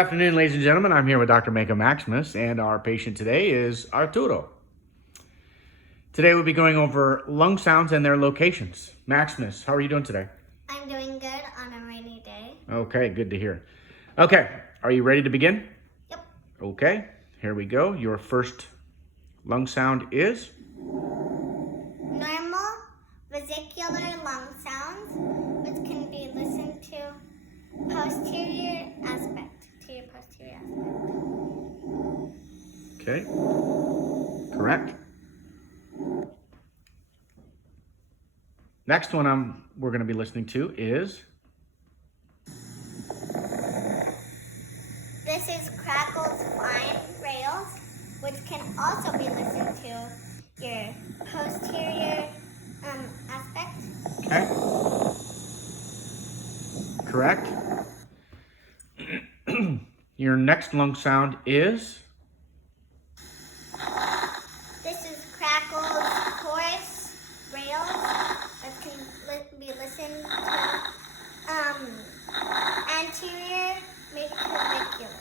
Good afternoon, ladies and gentlemen. I'm here with Dr. Mako Maximus, and our patient today is Arturo. Today we'll be going over lung sounds and their locations. Maximus, how are you doing today? I'm doing good on a rainy day. Okay, good to hear. Okay, are you ready to begin? Yep. Okay, here we go. Your first lung sound is? Normal vesicular lung sounds, which can be listened to posterior aspect. To your posterior aspect. Okay, correct. Next one we're going to be listening to is? This is crackles, fine rails, which can also be listened to your posterior aspect. Okay. Correct. Your next lung sound is? This is crackles, chorus, rails, that can be listened to anterior midclavicular.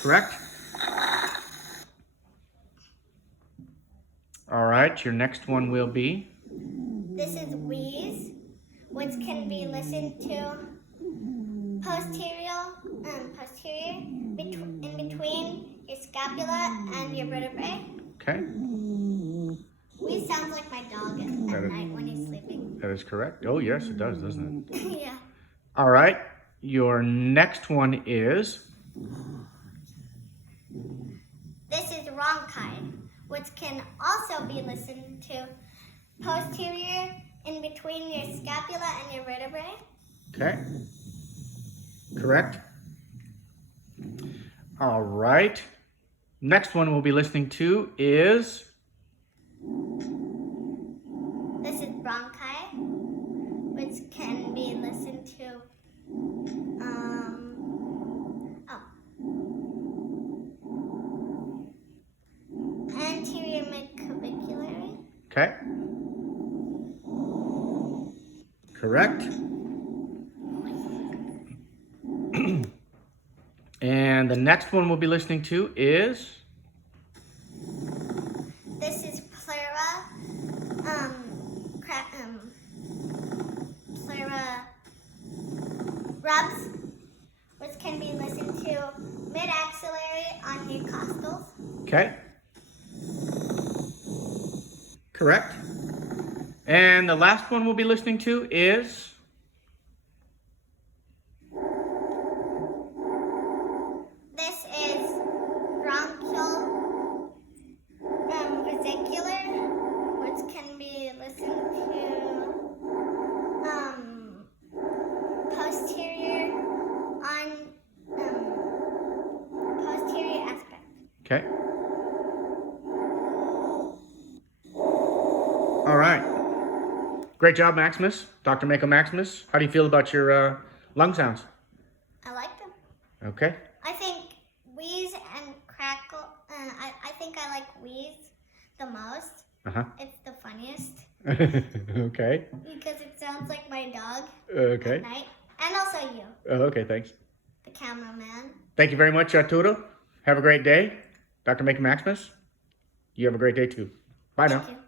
Correct. All right, your next one will be? This is wheeze, which can be listened to posterior in between your scapula and your vertebrae. Okay. Wheeze sounds like my dog at night when he's sleeping. That is correct. Oh, yes, it does, doesn't it? Yeah. All right, your next one is? This is rhonchi, which can also be listened to posterior in between your scapula and your vertebrae. Okay. Correct. All right. Next one we'll be listening to is? This is bronchi, which can be listened to anterior midclavicular. Okay. Correct. And the next one we'll be listening to is? This is pleura, pleura rubs, which can be listened to mid-axillary on your costals. Okay. Correct. And the last one we'll be listening to is? This is bronchial vesicular, which can be listened to posterior on posterior aspect. Okay. All right. Great job, Maximus. Dr. Mako Maximus. How do you feel about your lung sounds? I like them. Okay. I think wheeze and crackle, I think I like wheeze the most. Uh-huh. It's the funniest Okay. because it sounds like my dog Okay. at night. And also you, Okay, thanks. the cameraman. Thank you very much, Arturo. Have a great day. Dr. Mako Maximus, you have a great day too. Bye now. Thank you.